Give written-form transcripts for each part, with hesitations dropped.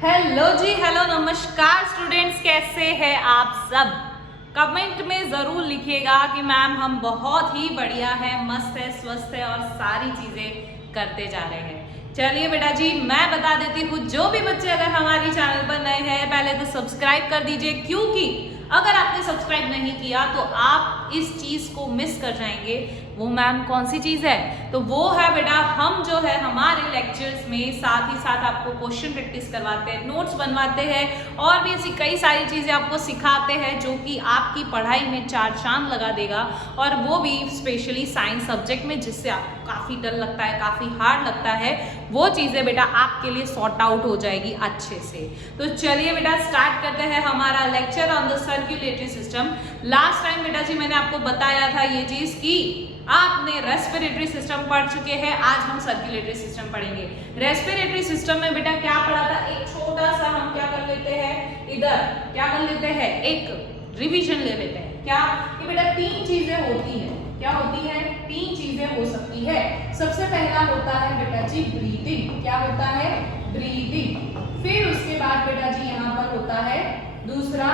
Hello जी, hello, नमस्कार students, कैसे हैं आप सब। कमेंट में जरूर लिखिएगा कि मैम हम बहुत ही बढ़िया है, मस्त है, स्वस्थ है और सारी चीजें करते जा रहे हैं। चलिए बेटा जी, मैं बता देती हूँ, जो भी बच्चे अगर हमारी चैनल पर नए हैं पहले तो सब्सक्राइब कर दीजिए, क्योंकि अगर आपने सब्सक्राइब नहीं किया तो आप इस चीज को मिस कर जाएंगे। वो मैम कौन सी चीज है? तो वो है बेटा, हम जो है हमारे लेक्चर्स में साथ ही साथ आपको क्वेश्चन प्रैक्टिस करवाते हैं, नोट्स बनवाते हैं और भी ऐसी कई सारी चीजें आपको सिखाते हैं जो कि आपकी पढ़ाई में चार चांद लगा देगा, और वो भी स्पेशली साइंस सब्जेक्ट में, जिससे आपको काफी डर लगता है, काफी हार्ड लगता है, वो चीजें बेटा आपके लिए सॉर्ट आउट हो जाएगी अच्छे से। तो चलिए बेटा स्टार्ट करते हैं हमारा lecture on the circulatory system. Last time बेटा जी मैंने आपको बताया था ये चीज कि आपने रेस्पिरेटरी सिस्टम पढ़ चुके हैं, आज हम सर्कुलेटरी सिस्टम पढ़ेंगे। रेस्पिरेटरी सिस्टम में बेटा क्या पढ़ा था, एक छोटा सा हम क्या कर लेते हैं, इधर क्या कर लेते हैं, एक रिवीजन ले लेते हैं। क्या कि बेटा तीन चीजें होती है, क्या होती है, तीन चीजें हो सकती है। सबसे पहला होता है बेटा जी ब्रीदिंग, क्या होता है, ब्रीदिंग। फिर उसके बाद बेटा जी यहाँ पर होता है दूसरा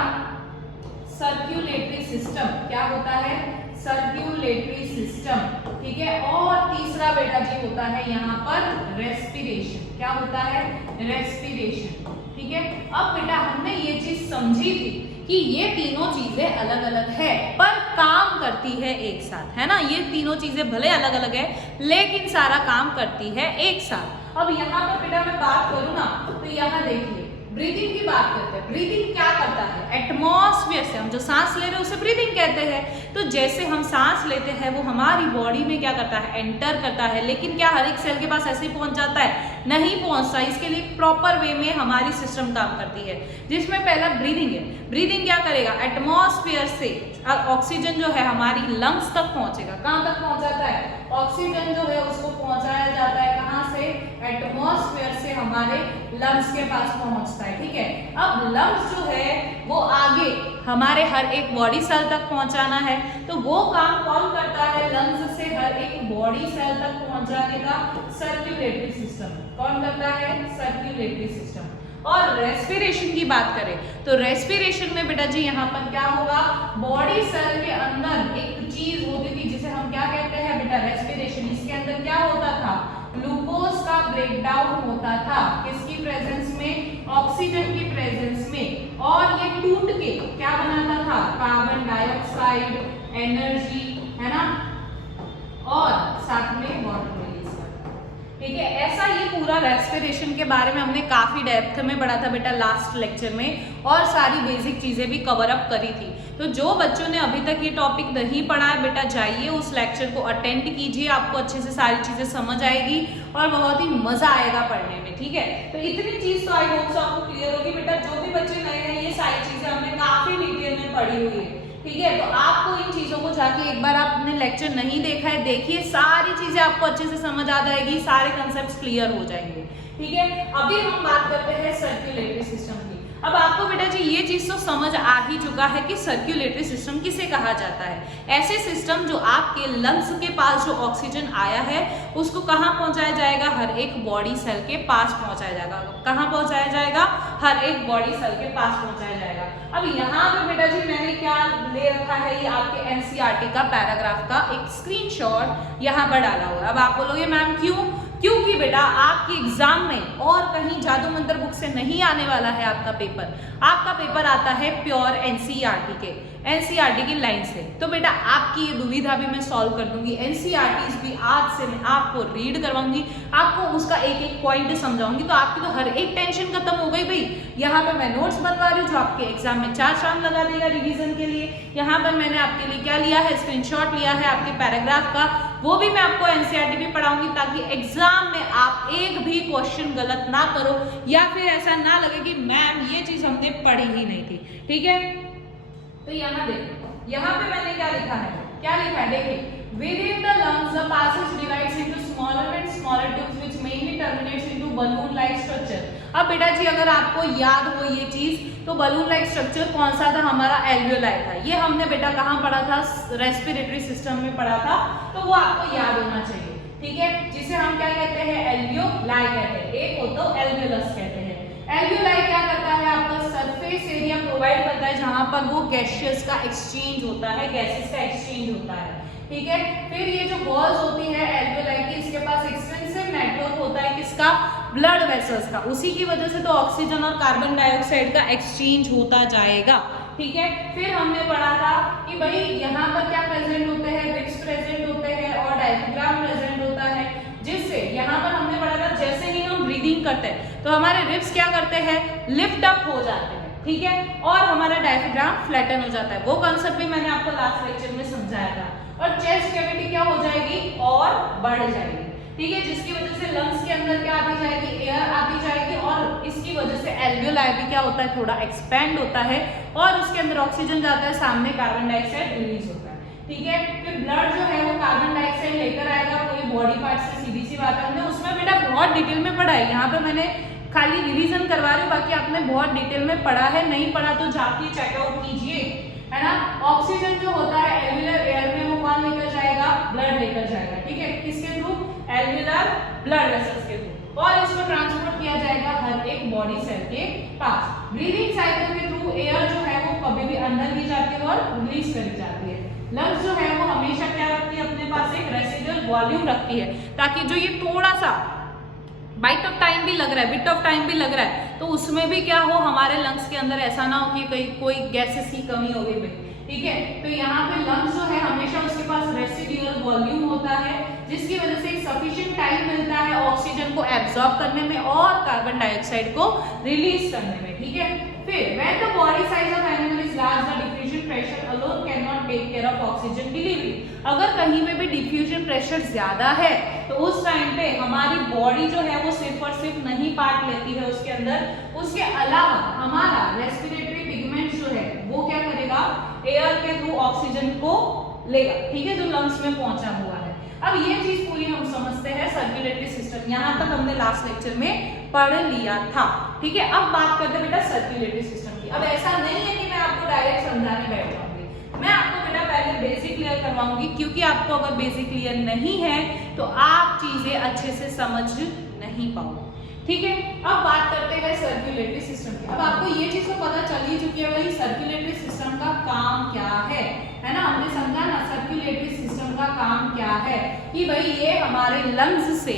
सर्कुलेटरी सिस्टम, क्या होता है, सर्कुलेटरी सिस्टम, ठीक है। और तीसरा बेटा जी होता है यहाँ पर रेस्पिरेशन, क्या होता है, रेस्पिरेशन, ठीक है। अब बेटा हमने ये चीज समझी थी कि ये तीनों चीजें अलग अलग है पर काम करती है एक साथ, है ना। ये तीनों चीजें भले अलग अलग है लेकिन सारा काम करती है एक साथ। अब यहाँ पर बेटा मैं बात करूँ ना, तो यहाँ देखिए ब्रीदिंग की बात करते हैं। ब्रीदिंग क्या करता है, एटमॉस्फेयर से हम जो सांस ले रहे हैं उसे ब्रीदिंग कहते हैं। तो जैसे हम सांस लेते हैं वो हमारी बॉडी में क्या करता है, एंटर करता है, लेकिन क्या हर एक सेल के पास ऐसे ही पहुंच जाता है, नहीं पहुंचता। इसके लिए प्रॉपर वे में हमारी सिस्टम काम करती है, जिसमें पहला ब्रीदिंग है। ब्रीदिंग क्या करेगा, एटमॉस्फेयर से ऑक्सीजन जो है हमारी लंग्स तक पहुंचेगा। कहां तक पहुंच जाता है, ऑक्सीजन जो है उसको पहुंचाया जाता है कहां से, एटमॉस्फेयर से हमारे लंग्स के पास पहुंचता है, ठीक है। अब लंग्स जो है वो आगे हमारे हर एक बॉडी सेल तक पहुंचाना है, तो वो काम कौन करता है, लंग्स से हर एक बॉडी सेल तक पहुंचाने का सर्कुलेटरी सिस्टम कौन करता है, सर्कुलेटरी सिस्टम। और रेस्पिरेशन की बात करें तो रेस्पिरेशन में बेटा जी यहाँ पर क्या होगा, बॉडी सेल के अंदर एक चीज होती थी जिसे हम क्या कहते हैं बेटा, रेस्पिरेशन। इसके अंदर क्या होता था, ग्लूकोज का ब्रेकडाउन होता था, किसकी प्रेजेंस में, ऑक्सीजन की प्रेजेंस में, और ये टूट के क्या बनाता था, कार्बन डाइऑक्साइड, एनर्जी, है ना, और साथ में वाटर रिलीज करता, ठीक है। ऐसा ये पूरा रेस्पिरेशन के बारे में हमने काफी डेप्थ में पढ़ा था बेटा लास्ट लेक्चर में, और सारी बेसिक चीजें भी कवर अप करी थी। तो जो बच्चों ने अभी तक ये टॉपिक नहीं पढ़ा है बेटा, जाइए उस लेक्चर को अटेंड कीजिए, आपको अच्छे से सारी चीजें समझ आएगी और बहुत ही मजा आएगा पढ़ने में, ठीक है। तो इतनी चीज तो आई होप सो आपको क्लियर होगी बेटा। जो भी बच्चे नए हैं ये सारी चीजें हमने काफी डिटेल में पढ़ी हुई है, ठीक है। तो आपको इन चीजों को जाके एक बार आपने लेक्चर नहीं देखा है, देखिए, सारी चीजें आपको अच्छे से समझ आ जाएगी, सारे कंसेप्ट क्लियर हो जाएंगे, ठीक है। अभी हम बात करते हैं सर्कुलेटरी सिस्टम की। अब आपको बेटा जी ये चीज तो समझ आ ही चुका है कि सर्कुलेटरी सिस्टम किसे कहा जाता है। ऐसे सिस्टम जो आपके लंग्स के पास जो ऑक्सीजन आया है उसको कहाँ पहुंचाया जाएगा, हर एक बॉडी सेल के पास पहुंचाया जाएगा। कहाँ पहुंचाया जाएगा, हर एक बॉडी सेल के पास पहुंचाया जाएगा। अब यहाँ पे बेटा जी मैंने क्या ले रखा है, ये आपके एनसीईआरटी का पैराग्राफ का एक स्क्रीनशॉट यहाँ पर डाला हुआ है। अब आप बोलोगे मैम क्यों, क्योंकि बेटा आपके एग्जाम में और कहीं जादू मंत्र बुक से नहीं आने वाला है आपका पेपर। आपका पेपर आता है प्योर एनसीईआरटी के, एनसीईआरटी की लाइन से। तो बेटा आपकी ये दुविधा भी मैं सॉल्व कर दूंगी, एनसीईआरटी भी आज से मैं आपको रीड करवाऊंगी, आपको उसका एक एक पॉइंट समझाऊंगी, तो आपकी तो हर एक टेंशन खत्म हो गई भाई। यहाँ पे मैं नोट्स बनवा रही हूँ जो आपके एग्जाम में चार चांद लगा देगा रिवीजन के लिए। यहाँ पर मैंने आपके लिए क्या लिया है, स्क्रीनशॉट लिया है आपके पैराग्राफ का, वो भी मैं आपको एनसीईआरटी भी पढ़ाऊंगी, ताकि एग्जाम में आप एक भी क्वेश्चन गलत ना करो, या फिर ऐसा ना लगे कि मैम ये चीज हमने पढ़ी ही नहीं थी, ठीक है। तो यहाँ देखो, यहाँ पे मैंने क्या लिखा है, क्या लिखा है देखिए, within the lungs the passage divides into smaller and smaller tubes which mainly terminates into balloon like structure। अब बेटा जी अगर आपको याद हो ये चीज, तो बलून लाइक स्ट्रक्चर कौन सा था, हमारा एल्वियोलाई था। ये हमने बेटा कहाँ पढ़ा था, रेस्पिरेटरी सिस्टम में पढ़ा था, तो वो आपको याद होना चाहिए, ठीक है। जिसे हम क्या कहते हैं, एल्वियोलाई कहते हैं, एक हो तो एल्वियोलस कहते हैं। एल्वियोलाई प्रोवाइड करता है जहां पर वो गैसियस का एक्सचेंज होता है, गैसेस का एक्सचेंज होता है, ठीक है। फिर ये जो वॉल्स होती है एल्वियोलाई की, इसके पास एक्सटेंसिव नेटवर्क होता है किसका, ब्लड वेसल्स का। उसी की वजह से तो ऑक्सीजन और कार्बन डाइऑक्साइड का एक्सचेंज होता जाएगा, ठीक है। फिर हमने पढ़ा था कि भाई यहाँ पर क्या प्रेजेंट होते हैं, रिब्स प्रेजेंट होते हैं और डायफ्राम प्रेजेंट होता है, जिससे यहाँ पर हमने पढ़ा था जैसे ही हम ब्रीदिंग करते हैं तो हमारे रिब्स क्या करते हैं, लिफ्ट अप हो जाते हैं, ठीक है, और हमारा डायफ्राम फ्लैटन हो जाता है। वो कॉन्सेप्ट भी मैंने आपको लास्ट लेक्चर में समझाया था। और चेस्ट कैविटी क्या हो जाएगी, और बढ़ जाएगी, ठीक है, जिसकी वजह से लंग्स के अंदर क्या आती जाएगी, एयर आती जाएगी, और इसकी वजह से एल्वियोलाई भी क्या होता है, थोड़ा एक्सपेंड होता है और उसके अंदर ऑक्सीजन जाता है, सामने कार्बन डाइऑक्साइड रिलीज होता है, ठीक है। फिर ब्लड जो है वो कार्बन डाइऑक्साइड लेकर आएगा पूरी बॉडी पार्ट से, सीधी सी बात है। हमने उसमें बेटा बहुत डिटेल में पढ़ा है, यहाँ पे मैंने खाली रिवीजन करवा रही हूँ, बाकी आपने बहुत डिटेल में पढ़ा है, नहीं पढ़ा तो जाके चेकआउट कीजिए, है ना। ऑक्सीजन जो होता है एल्वियोलर एयर में वो कौन लेकर जाएगा, ब्लड लेकर जाएगा, ठीक है, किसके थ्रू, एल्वियोलर ब्लड वेसल्स के थ्रू, और इसको ट्रांसपोर्ट किया जाएगा हर एक बॉडी सेल के पास। ब्रीदिंग साइकिल के थ्रू एयर जो है वो कभी भी अंदर भी जाती है और रिलीज करी जाती है। लंग्स जो है वो हमेशा क्या रखती है, अपने पास एक रेसिडुअल वॉल्यूम रखती है, ताकि जो ये थोड़ा सा बाइट ऑफ टाइम भी लग रहा है, बिट ऑफ टाइम भी लग रहा है, तो उसमें भी क्या हो, हमारे लंग्स के अंदर ऐसा ना हो कि कहीं कोई गैसेस की कमी हो गई, ठीक है। तो यहाँ पे लंग्स जो है हमेशा उसके पास रेसिडुअल वॉल्यूम होता है, जिसकी वजह से एक सफिशिएंट टाइम मिलता है ऑक्सीजन को एब्जॉर्ब करने में और कार्बन डाइऑक्साइड को रिलीज करने में, ठीक है। फिर when the body size of animal is large, the diffusion pressure alone cannot take care of oxygen delivery। अगर कहीं पे भी डिफ्यूजन प्रेशर ज्यादा है तो उस टाइम पे हमारी बॉडी जो है वो सिर्फ और सिर्फ नहीं पार्ट लेती है उसके अंदर, उसके अलावा हमारा रेस्पिरेटरी पिगमेंट जो है वो क्या करेगा, एयर के थ्रू ऑक्सीजन को लेगा, ठीक है, जो लंग्स में पहुंचा हुआ है। अब ये चीज पूरी हम समझते हैं सर्कुलेटरी सिस्टम, यहाँ तक हमने लास्ट लेक्चर में पढ़ लिया था, ठीक है। अब बात करते हैं बेटा सर्कुलेटरी सिस्टम की। अब ऐसा नहीं है कि मैं आपको डायरेक्ट समझाने बैठ जाऊंगी, मैं आपको बेटा पहले बेसिक क्लियर करवाऊंगी, क्योंकि आपको अगर बेसिक क्लियर नहीं है तो आप चीजें अच्छे से समझ नहीं पाओगे, ठीक है। अब बात करते हैं सर्कुलेटरी सिस्टम की। अब आपको ये चीज तो पता चल ही चुकी है भाई सर्कुलेटरी सिस्टम का काम क्या है ना, हमने समझा ना सर्कुलेटरी सिस्टम का काम क्या है, कि भाई ये हमारे लंग्स से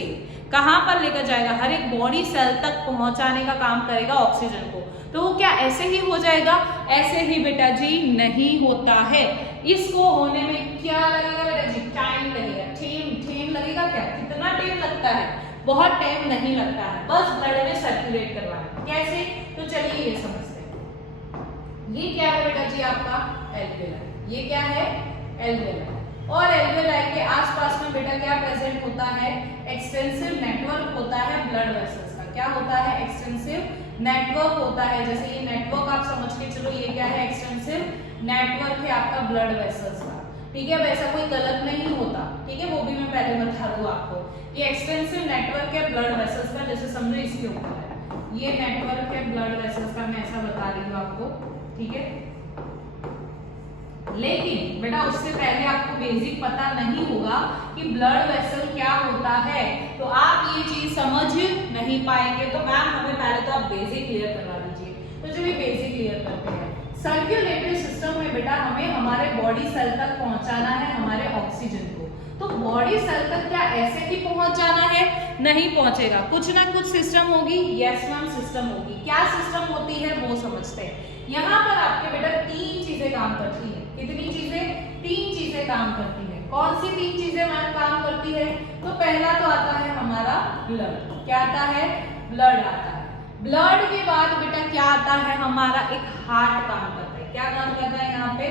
कहां पर लेकर जाएगा, हर एक बॉडी सेल तक पहुंचाने का काम करेगा ऑक्सीजन को। तो वो क्या ऐसे ही हो जाएगा, ऐसे ही बेटा जी नहीं होता है, इसको होने में क्या लगेगा बेटा जी, टाइम लगेगा, टाइम लगेगा, क्या कितना टाइम लगता है, बहुत टाइम नहीं लगता है, बस ब्लड में सर्कुलेट करवाना। कैसे, तो चलिए ये समझते हैं। ये क्या है बेटा जी आपका एल्वियोलाई, ये क्या है एल्वियोलाई, और एल्वियोलाई के आसपास में बेटा क्या प्रेजेंट होता है, एक्सटेंसिव नेटवर्क होता है ब्लड वेसल्स का। क्या होता है, एक्सटेंसिव नेटवर्क होता है, जैसे ये नेटवर्क आप समझ के चलो, ये क्या है, एक्सटेंसिव नेटवर्क है आपका ब्लड वेसल्स का, ठीक है। वैसा कोई गलत नहीं होता, ठीक है, वो भी मैं पहले बता दूं आपको। ये एक्सटेंसिव नेटवर्क है ब्लड वेसल्स का, जैसे समझो इसके ऊपर है, ये नेटवर्क है ब्लड वेसल्स का, मैं ऐसा बता रही हूँ आपको, ठीक है। लेकिन बेटा उससे पहले आपको बेसिक पता नहीं होगा कि ब्लड वेसल क्या होता है, तो आप ये चीज समझ नहीं पाएंगे। तो मैम हमें पहले तो आप बेसिक क्लियर करवा दीजिए। तो चलिए बेसिक क्लियर करते हैं। सर्कुलेटरी सिस्टम में बेटा हमें हमारे बॉडी सेल तक पहुंचाना है हमारे ऑक्सीजन को। तो बॉडी सेल तक क्या ऐसे ही पहुंच जाना है, नहीं पहुंचेगा, कुछ ना कुछ सिस्टम होगी, यस मैम सिस्टम होगी। क्या सिस्टम होती है वो समझते हैं। यहाँ पर आपके बेटा 3 चीजें काम करती है। कितनी चीजें, 3 चीजें काम करती है। कौन सी 3 चीजें मैम काम करती है, तो पहला तो आता है हमारा ब्लड। क्या आता है, ब्लड आता है। ब्लड के बाद बेटा क्या आता है, हमारा एक हार्ट काम करता है। क्या काम करता है, यहाँ पे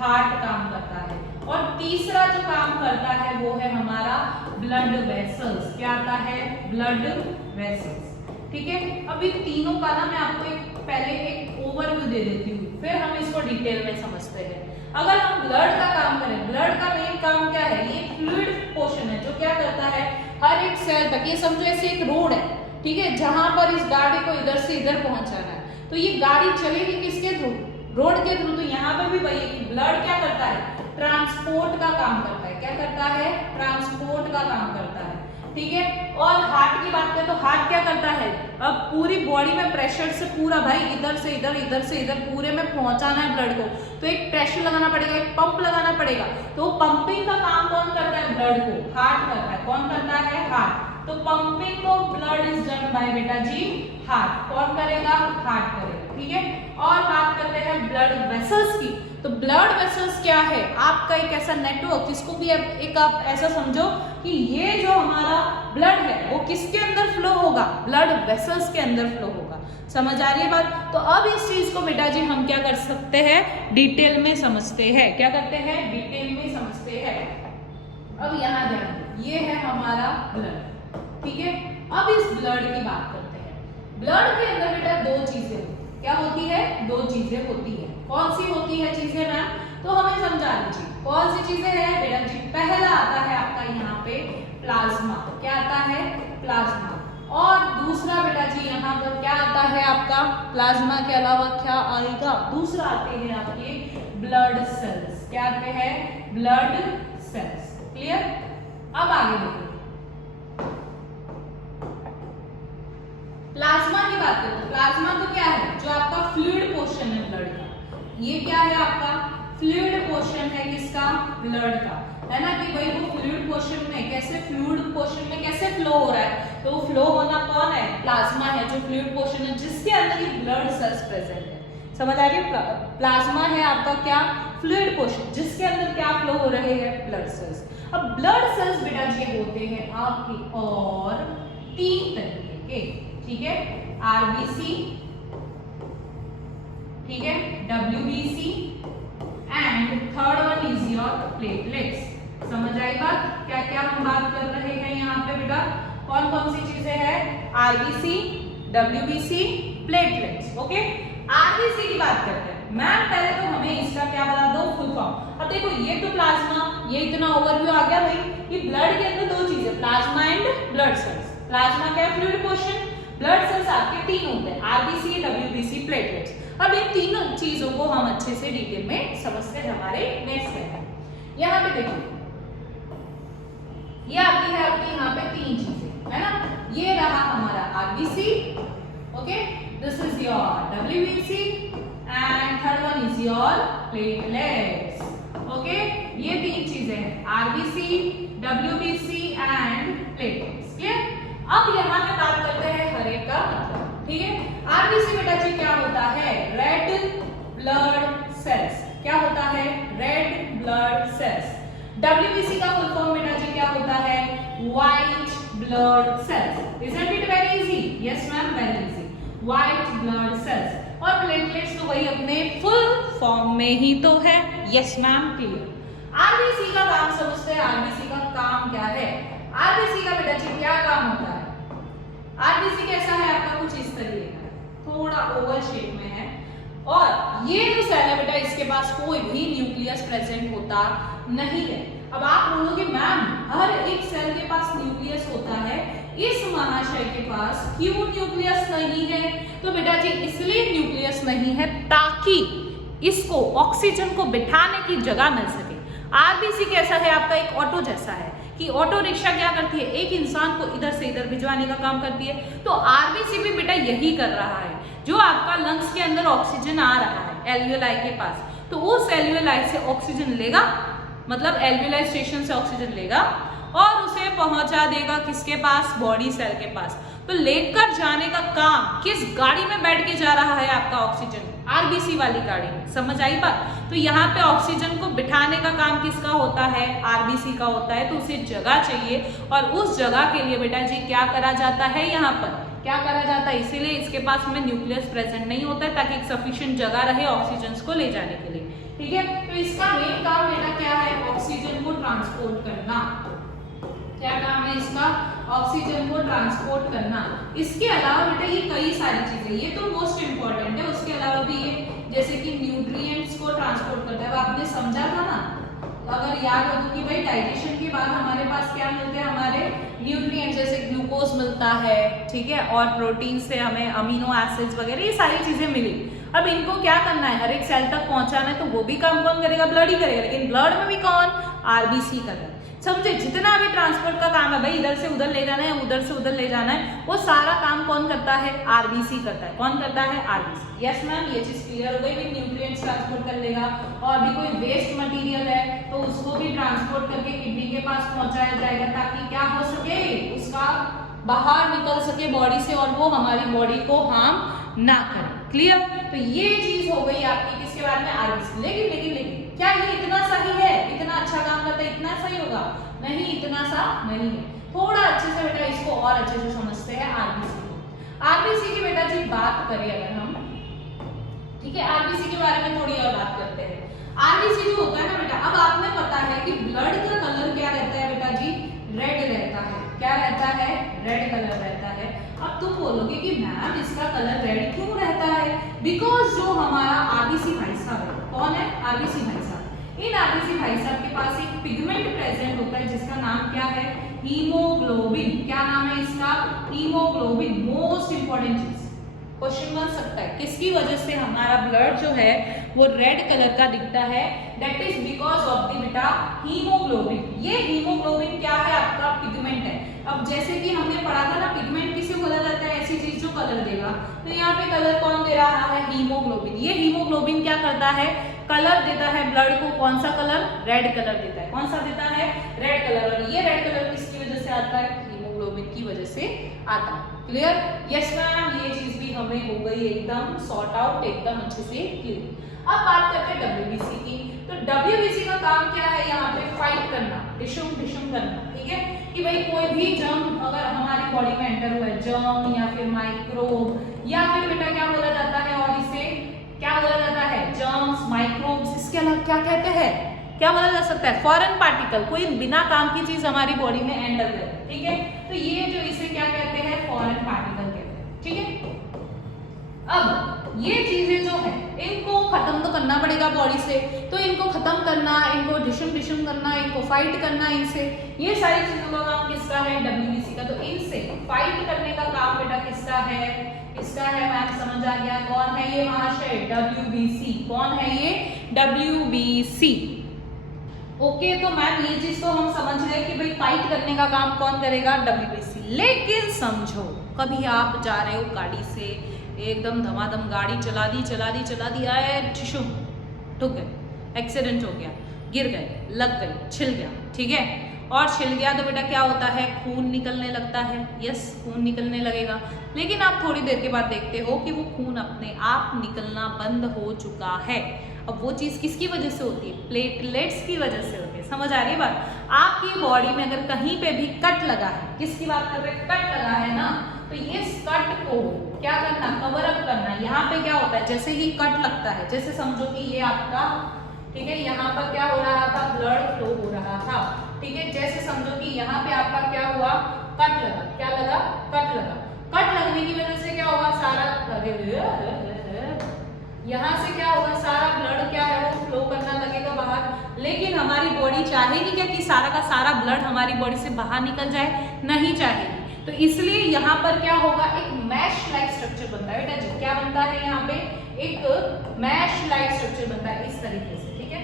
हार्ट काम करता है। और तीसरा जो काम करता है वो है हमारा ब्लड वेसल्स। क्या आता है, ब्लड वेसल्स, ठीक है। अब इन तीनों का ना मैं आपको पहले एक ओवरव्यू दे देती हूँ, फिर हम इसको डिटेल में समझते हैं। अगर हम ब्लड का काम करें, ब्लड का मेन काम क्या है, ये फ्लूइड पोर्शन है जो क्या करता है हर एक सेल तक, ये समझो ऐसे एक रोड है, ठीक है, जहां पर इस गाड़ी को इधर से इधर पहुंचाना है। तो ये गाड़ी चलेगी किसके थ्रू, रोड के थ्रू। तो यहाँ पे भी वही है, ब्लड क्या करता है, ट्रांसपोर्ट का काम करता है। क्या करता है, ट्रांसपोर्ट का काम करता है, ठीक है। और हार्ट की बात करें तो हार्ट क्या करता है, अब पूरी बॉडी में प्रेशर से पूरा भाई इधर से इधर, इधर से इधर पूरे में पहुंचाना है ब्लड को, तो एक प्रेशर लगाना पड़ेगा, एक पंप लगाना पड़ेगा। तो पंपिंग का काम कौन करता है? ब्लड को हार्ट करता है। कौन करता है? हार्ट। तो pumping of blood is done by बेटा जी हार्ट। कौन करेगा? हार्ट करेगा, ठीक है। और बात करते हैं ब्लड वेसल्स की। तो ब्लड वेसल्स क्या है? आपका एक ऐसा नेटवर्क जिसको भी एक आप ऐसा समझो कि ये जो हमारा ब्लड है वो किसके अंदर फ्लो होगा? ब्लड वेसल्स के अंदर फ्लो होगा। समझ आ रही है बात? तो अब इस चीज को बेटा जी हम क्या कर सकते हैं? डिटेल में समझते हैं। क्या करते हैं? डिटेल में समझते हैं। अब यहाँ ध्यान, ये है हमारा ब्लड, ठीक है। अब इस ब्लड की बात करते हैं। ब्लड के अंदर बेटा दो चीजें क्या होती है? दो चीजें होती है। कौन सी होती है चीजें मैम? तो हमें समझा दीजिए कौन सी चीजें हैं बेटा जी। पहला आता है आपका यहाँ पे प्लाज्मा। क्या आता है? प्लाज्मा। और दूसरा बेटा जी यहाँ पर क्या आता है आपका? प्लाज्मा के अलावा क्या आएगा? दूसरा आते हैं आपके ब्लड सेल्स। क्या आते हैं? Blood cells. क्लियर? अब आगे देखिए, प्लाज्मा की बात करते हैं। प्लाज्मा तो क्या है? जो आपका फ्लूइड पोर्शन है ब्लड का। ये क्या है? आपका फ्लूइड पोर्शन है किसका? ब्लड का, है ना। कि भाई वो फ्लूइड पोर्शन में कैसे, फ्लूइड पोर्शन में कैसे फ्लो हो रहा है? तो फ्लो होना कौन है? प्लाज्मा है, जो फ्लूइड पोर्शन है जिसके अंदर ये ब्लड सेल्स प्रेजेंट है। समझ आ रही है? प्लाज्मा है आपका क्या? फ्लूइड पोर्शन जिसके अंदर क्या फ्लो हो रहे हैं? Blood cells. अब ब्लड सेल्स बेटा जी होते हैं आपके और 3 तरीके के, ठीक है। आरबीसी, ठीक है, WBC and third one is your platelets. समझ आई बात? क्या क्या हम बात कर रहे हैं यहाँ पे बेटा? कौन कौन सी चीजें हैं? RBC, WBC, platelets. Okay, RBC की बात करते हैं। मैम पहले तो हमें इसका क्या बता दो? Full form. अब देखो ये तो प्लाज्मा, ये इतना ओवरव्यू आ गया भाई कि ब्लड के अंदर दो चीजें, plasma and blood cells. Plasma क्या है? Fluid portion. ब्लड सेल्स आपके 3 होते हैं, आरबीसी, डब्ल्यूबीसी, प्लेटलेट्स। अब इन तीनों चीजों को हम अच्छे से डिटेल में समझते हैं हमारे नेक्स्ट स्लाइड में। यहाँ पे देखिए, ये आती है आपकी यहाँ पे 3 चीजें, है ना। ये रहा हमारा RBC, okay, this is your WBC and third one is your platelets. Okay, ये 3 चीजें हैं, RBC, WBC and platelets. Clear? अब यहाँ पे बात करते हैं हर एक का मतलब, ठीक है। आरबीसी बेटा जी क्या होता है? Red blood cells. क्या होता है? Red blood cells. डब्ल्यूबीसी का फुल फॉर्म बेटा जी क्या होता है? White blood cells. Isn't it very easy? Yes ma'am, very easy. White blood cells. और प्लेटलेट्स तो वही अपने फुल फॉर्म में ही तो है। Yes ma'am, clear. आरबीसी का काम समझते हैं। आरबीसी का काम क्या है? आरबीसी का बेटा जी क्या काम होता है? आरबीसी कैसा है आपका? कुछ इस तरीके का है, थोड़ा ओवल शेप में है। और ये जो सेल है बेटा, इसके पास कोई भी न्यूक्लियस प्रेजेंट होता नहीं है। अब आप बोलोगे मैम हर एक सेल के पास न्यूक्लियस होता है, इस महाशय के पास क्यों न्यूक्लियस नहीं है? तो बेटा जी इसलिए न्यूक्लियस नहीं है ताकि इसको ऑक्सीजन को बिठाने की जगह मिल सके। आरबीसी कैसा है आपका? एक ऑटो जैसा है कि ऑटो रिक्शा क्या करती है? एक इंसान को इधर से इधर भिजवाने का काम करती है। तो आरबीसी भी बेटा यही कर रहा है। जो आपका लंग्स के अंदर ऑक्सीजन आ रहा है एल्वियोलाई के पास, तो उस एल्वियोलाई से ऑक्सीजन लेगा, मतलब एल्वियोलाई स्टेशन से ऑक्सीजन लेगा और उसे पहुंचा देगा किसके पास? बॉडी सेल के पास। तो लेकर जाने का काम किस गाड़ी में बैठ के जा रहा है आपका ऑक्सीजन? आरबीसी वाली गाड़ी में। समझ आई बात? तो यहाँ पे ऑक्सीजन को बिठाने का काम किसका होता है? आरबीसी का होता है। तो उसे जगह चाहिए और उस जगह के लिए बेटा जी क्या करा जाता है? यहाँ पर क्या करा जाता है? इसीलिए इसके पास में न्यूक्लियस प्रेजेंट नहीं होता है ताकि एक सफिशिएंट जगह रहे ऑक्सीजन को ले जाने के लिए, ठीक है। तो इसका मेन काम बेटा क्या है? ऑक्सीजन को ट्रांसपोर्ट करना। क्या काम है इसका? ऑक्सीजन को ट्रांसपोर्ट करना। इसके अलावा बेटा ये कई सारी चीजें, ये तो मोस्ट इंपॉर्टेंट है। उसके अलावा भी ये जैसे कि न्यूट्रिएंट्स को ट्रांसपोर्ट करता है, वो आपने समझा था ना। अगर याद हो तो कि भाई डाइजेशन के बाद हमारे पास क्या मिलते हैं? हमारे न्यूट्रिएंट्स, जैसे ग्लूकोज मिलता है, ठीक है, और प्रोटीन से हमें अमीनो एसिड्स वगैरह ये सारी चीजें मिली। अब इनको क्या करना है? हर एक सेल तक पहुंचाना है। तो वो भी काम कौन करेगा? ब्लड ही करेगा। लेकिन ब्लड में भी कौन? RBC colour. समझे? जितना भी ट्रांसपोर्ट का काम है भाई, इधर से उधर ले जाना है, उधर से उधर ले जाना है, वो सारा काम कौन करता है? आरबीसी करता है। कौन करता है? आरबीसी। यस मैम, ये चीज क्लियर हो गई। भी न्यूट्रिएंट्स ट्रांसपोर्ट कर लेगा, और भी कोई वेस्ट मटेरियल है तो उसको भी ट्रांसपोर्ट करके किडनी के पास पहुंचाया जाएगा, ताकि क्या हो सके, उसका बाहर निकल सके बॉडी से, और वो हमारी बॉडी को हार्म ना करे। क्लियर? तो ये चीज हो गई आपकी किसके बारे में? आरबीसी। लेकिन लेकिन लेकिन क्या ये इतना सही है? इतना अच्छा काम करता है, इतना सही होगा? नहीं, इतना सा नहीं है। थोड़ा अच्छे से बेटा इसको और अच्छे से समझते हैं आरबीसी को। आरबीसी की बेटा जी बात करें अगर हम, ठीक है, आरबीसी के बारे में थोड़ी और बात करते हैं। आरबीसी जो होता है ना बेटा, अब आपने पता है कि ब्लड का कलर क्या रहता है बेटा जी? रेड रहता है। क्या रहता है? रेड कलर रहता है। अब तुम बोलोगे कि मैम इसका कलर रेड क्यों रहता है? बिकॉज जो हमारा आरबीसी भाई साहब है, कौन है? आरबीसी भाई साहब। इन आरबीसी भाई साहब के पास एक पिगमेंट प्रेजेंट होता है जिसका नाम क्या है? हीमोग्लोबिन। क्या नाम है इसका? हीमोग्लोबिन। मोस्ट इंपॉर्टेंट चीज, क्वेश्चन बन सकता है, किसकी वजह से हमारा ब्लड जो है वो रेड कलर का दिखता है? That is because of the बेटा हीमोग्लोबिन। ये हीमोग्लोबिन क्या है? आपका पिगमेंट है। अब जैसे कि हमने पढ़ा था ना, पिगमेंट किसे बोला जाता है? ऐसी चीज जो कलर देगा। तो यहाँ पे कलर कौन दे रहा है? हीमोग्लोबिन। ये हीमोग्लोबिन क्या करता है? कलर देता है ब्लड को। कौन सा कलर? रेड कलर देता है। कौन सा देता है? Red colour. और ये रेड कलर किसकी वजह से आता है? हीमोग्लोबिन की वजह से आता है। क्लियर? यस मैम, ये चीज भी हमें हो गई एकदम सॉर्ट आउट, एकदम अच्छे से क्लियर। अब बात करते हैं डब्ल्यूबीसी की। तो डब्ल्यूबीसी का काम क्या है? यहाँ पे फाइट करना, डिशुम डिशुम करना। ठीक है, कि भाई कोई भी जर्म अगर हमारी बॉडी में एंटर हुआ है, जर्म या फिर माइक्रोब, या फिर बेटा क्या बोला जाता है, और इसे क्या बोला जाता है? Germs, microbes. इसके अलावा क्या कहते हैं? क्या बोला जा सकता है? Foreign particle. कोई बिना काम की चीज हमारी बॉडी में एंटर करे। ठीक है, तो ये जो इसे क्या कहते हैं? फॉरेन पार्टिकल कहते हैं। ठीक है, अब ये चीजें जो है इनको खत्म तो करना पड़ेगा बॉडी से, तो इनको खत्म करना, इनको डिशम डिशम करना, इनको फाइट करना इनसे, ये सारी चीजों का काम किसका है? डब्ल्यूबीसी का। तो इनसे फाइट करने का काम बेटा किसका है? इसका है। मैम समझ आ गया कौन है ये महाशय? डब्ल्यूबीसी। कौन है ये? डब्ल्यूबीसी। ओके, तो मैम ये चीज तो हम समझ रहे कि भाई फाइट करने का काम कौन करेगा? डब्ल्यूबीसी। लेकिन समझो, कभी आप जा रहे हो गाड़ी से, एकदम धमाधम गाड़ी चला दी आए, ठिशुम ठुक गए, एक्सीडेंट हो गया, गिर गए, लग गई, छिल गया। ठीक है, और छिल गया तो बेटा क्या होता है? खून निकलने लगता है। यस, खून निकलने लगेगा। लेकिन आप थोड़ी देर के बाद देखते हो कि वो खून अपने आप निकलना बंद हो चुका है। अब वो चीज किसकी वजह से होती है? प्लेटलेट्स की वजह से होती है। समझ आ रही है बात? आपकी बॉडी में अगर कहीं पे भी कट लगा है, किसकी बात कर रहे हैं? कट लगा है ना, तो ये कट को क्या करना? कवर अप करना। यहाँ पे क्या होता है? जैसे ही कट लगता है, जैसे समझो कि ये आपका, ठीक है, यहाँ पर क्या हो रहा था? ब्लड फ्लो हो रहा था। ठीक है, जैसे समझो कि यहाँ पे आपका क्या हुआ? कट लगा। क्या लगा? कट लगा। कट लगने की वजह से क्या होगा? सारा यहाँ से क्या होगा? सारा ब्लड क्या है वो फ्लो करना लगेगा बाहर। लेकिन हमारी बॉडी चाहेगी क्या कि सारा का सारा ब्लड हमारी बॉडी से बाहर निकल जाए? नहीं चाहेगी। तो इसलिए यहाँ पर क्या होगा? एक मैश लाइक स्ट्रक्चर बनता है बेटा जी। क्या बनता है? यहाँ पे एक मैश लाइक स्ट्रक्चर बनता है इस तरीके से। ठीक है,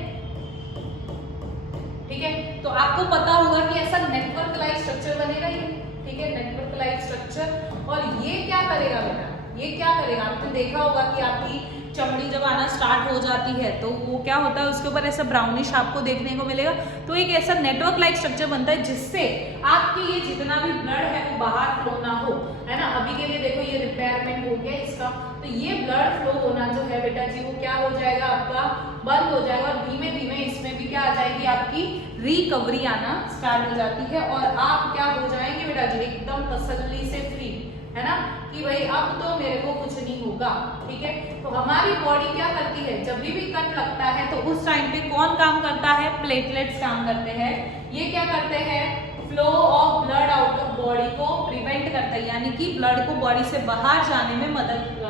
ठीक है, तो आपको पता होगा कि ऐसा नेटवर्क लाइक स्ट्रक्चर बनेगा ये। ठीक है, नेटवर्क लाइक स्ट्रक्चर। और ये क्या करेगा बेटा? ये क्या करेगा? आपने देखा होगा कि आपकी चमड़ी जब आना स्टार्ट हो जाती है तो वो क्या होता है? उसके ऊपर ऐसा ब्राउनिश आपको देखने को मिलेगा। तो एक ऐसा नेटवर्क लाइक स्ट्रक्चर बनता है जिससे आपकी ये जितना भी ब्लड है वो बाहर फ्लो ना हो, है ना। अभी के लिए देखो ये रिपेयरमेंट हो गया इसका, तो ये ब्लड फ्लो होना जो है बेटा जी वो क्या हो जाएगा? आपका बंद हो जाएगा। और धीमे धीमे इसमें भी क्या आ जाएगी? आपकी रिकवरी आना स्टार्ट हो जाती है, और आप क्या हो जाएंगे बेटा जी? एकदम तसल्ली से फ्री, है ना, कि भाई अब तो मेरे को कुछ नहीं होगा। ठीक है, तो हमारी बॉडी क्या करती है? जब भी कट लगता है तो उस टाइम पे कौन काम करता है? प्लेटलेट्स काम करते हैं। ये क्या करते हैं? Flow of blood out of body को प्रिवेंट करता है, यानी कि ब्लड को बॉडी से बाहर जाने में मदद